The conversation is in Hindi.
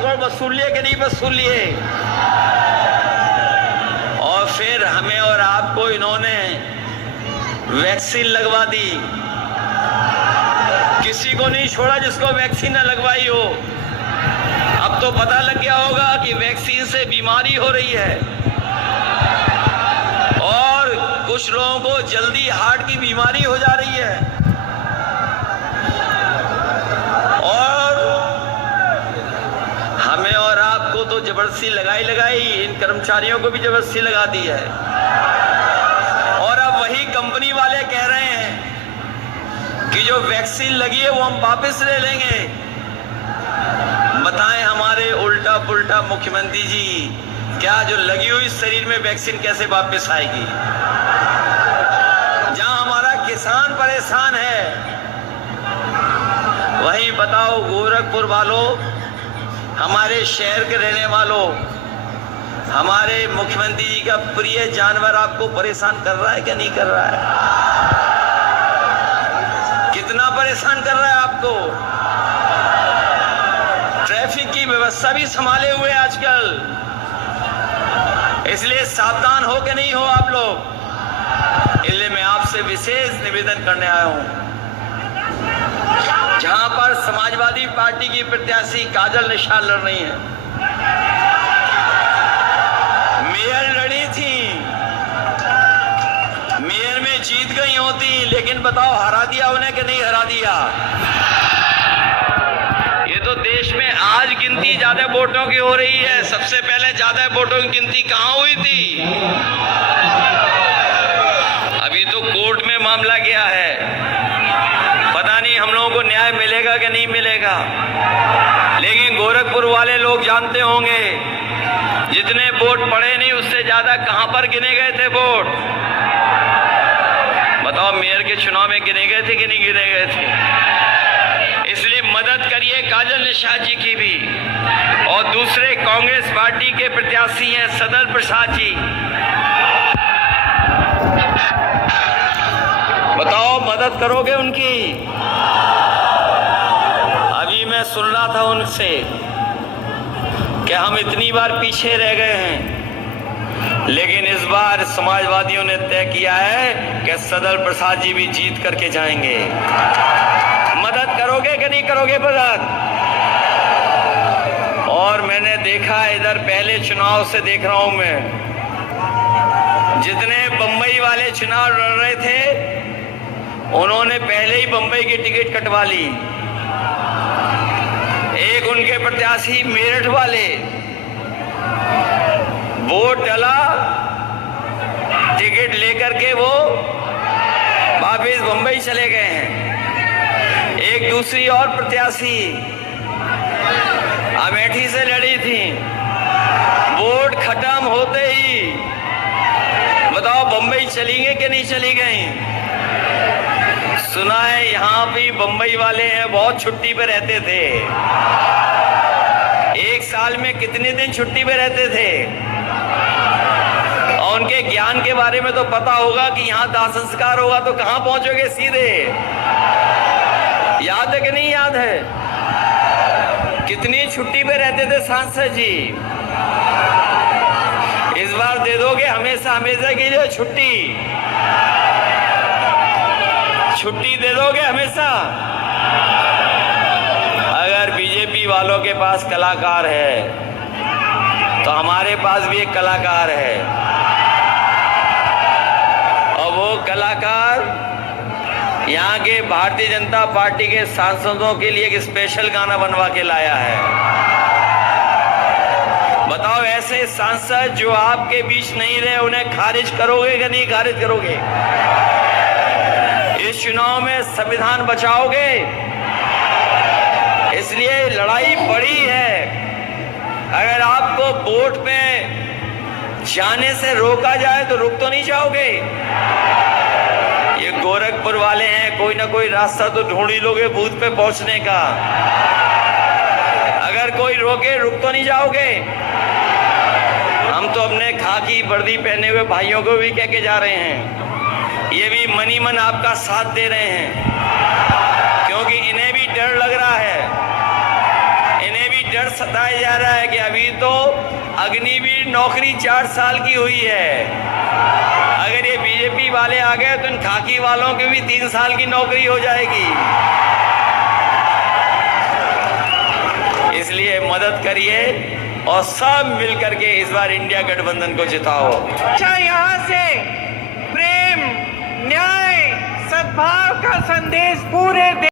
वसूलिए कि नहीं वसूलिए। और फिर हमें और आपको इन्होंने वैक्सीन लगवा दी, किसी को नहीं छोड़ा जिसको वैक्सीन न लगवाई हो। अब तो पता लग गया होगा कि वैक्सीन से बीमारी हो रही है और कुछ लोगों को जल्दी हार्ट की बीमारी हो जा रही है। और हमें और आपको तो जबरदस्ती लगाई, इन कर्मचारियों को भी जबरदस्ती लगा दी है। और अब वही कंपनी वाले कह रहे हैं कि जो वैक्सीन लगी है वो हम वापस ले लेंगे। बताएं हमारे उल्टा पुल्टा मुख्यमंत्री जी, क्या जो लगी हुई शरीर में वैक्सीन कैसे वापस आएगी? जहां हमारा किसान परेशान है, वहीं बताओ गोरखपुर वालों, हमारे शहर के रहने वालों, हमारे मुख्यमंत्री जी का प्रिय जानवर आपको परेशान कर रहा है क्या नहीं कर रहा है? कितना परेशान कर रहा है आपको? ट्रैफिक की व्यवस्था भी संभाले हुए आजकल, इसलिए सावधान हो के नहीं हो आप लोग। इसलिए मैं आपसे विशेष निवेदन करने आया हूं। जहां पर समाजवादी पार्टी की प्रत्याशी काजल निशान लड़ रही है, मेयर लड़ी थी, मेयर में जीत गई होती, लेकिन बताओ हरा दिया उन्हें कि नहीं हरा दिया? ये तो देश में आज गिनती ज्यादा वोटों की हो रही है, सबसे पहले ज्यादा वोटों की गिनती कहां हुई थी? अभी तो कोर्ट में मामला गया है, पता नहीं हम लोगों को न्याय मिलेगा कि नहीं मिलेगा। लेकिन गोरखपुर वाले लोग जानते होंगे, जितने वोट पड़े नहीं उससे ज्यादा कहां पर गिने गए थे वोट? बताओ, मेयर के चुनाव में गिने गए थे कि नहीं गिने गए थे? इसलिए मदद करिए काजल निशान जी की भी। और दूसरे कांग्रेस पार्टी के प्रत्याशी हैं सदल प्रसाद जी, बताओ मदद करोगे उनकी? अभी मैं सुन रहा था उनसे कि हम इतनी बार पीछे रह गए हैं, लेकिन इस बार समाजवादियों ने तय किया है कि सदल प्रसाद जी भी जीत करके जाएंगे। मदद करोगे कि नहीं करोगे मदद? और मैंने देखा इधर पहले चुनाव से देख रहा हूं मैं, जितने बंबई वाले चुनाव लड़ रहे थे उन्होंने पहले ही बंबई की टिकट कटवा ली। एक उनके प्रत्याशी मेरठ वाले, वोट डाला, टिकट लेकर के वो वापिस बंबई चले गए हैं। एक दूसरी और प्रत्याशी अमेठी से लड़ी थी, वोट खत्म होते ही बताओ बंबई चली गई कि नहीं चली गई? सुना है यहाँ भी बंबई वाले हैं बहुत छुट्टी पे रहते थे, एक साल में कितने दिन छुट्टी पे रहते थे? और उनके ज्ञान के बारे में तो पता होगा कि यहाँ दाह संस्कार होगा तो कहाँ पहुंचोगे सीधे? याद है कि नहीं याद है? कितनी छुट्टी पे रहते थे सांसद जी? इस बार दे दोगे हमेशा हमेशा की जो छुट्टी दे दोगे हमेशा? अगर बीजेपी वालों के पास कलाकार है तो हमारे पास भी एक कलाकार है, और वो कलाकार यहाँ के भारतीय जनता पार्टी के सांसदों के लिए एक स्पेशल गाना बनवा के लाया है। बताओ, ऐसे सांसद जो आपके बीच नहीं रहे उन्हें खारिज करोगे कि नहीं खारिज करोगे? इस चुनाव में संविधान बचाओगे? इसलिए लड़ाई बड़ी है। अगर आपको वोट में जाने से रोका जाए तो रुक तो नहीं जाओगे? ये गोरखपुर वाले हैं, कोई ना कोई रास्ता तो ढूंढ ही लोगे बूथ पे पहुंचने का। अगर कोई रोके रुक तो नहीं जाओगे? हम तो अपने खाकी वर्दी पहने हुए भाइयों को भी कह के जा रहे हैं, ये भी मनी मन आपका साथ दे रहे हैं, क्योंकि इन्हें भी डर लग रहा है, इन्हें भी डर सताया जा रहा है कि अभी तो अग्निवीर नौकरी 4 साल की हुई है, अगर ये बीजेपी वाले आ गए तो इन खाकी वालों की भी 3 साल की नौकरी हो जाएगी। इसलिए मदद करिए और सब मिलकर के इस बार इंडिया गठबंधन को जिताओ। अच्छा, यहाँ से प्रेम, न्याय, सद्भाव का संदेश पूरे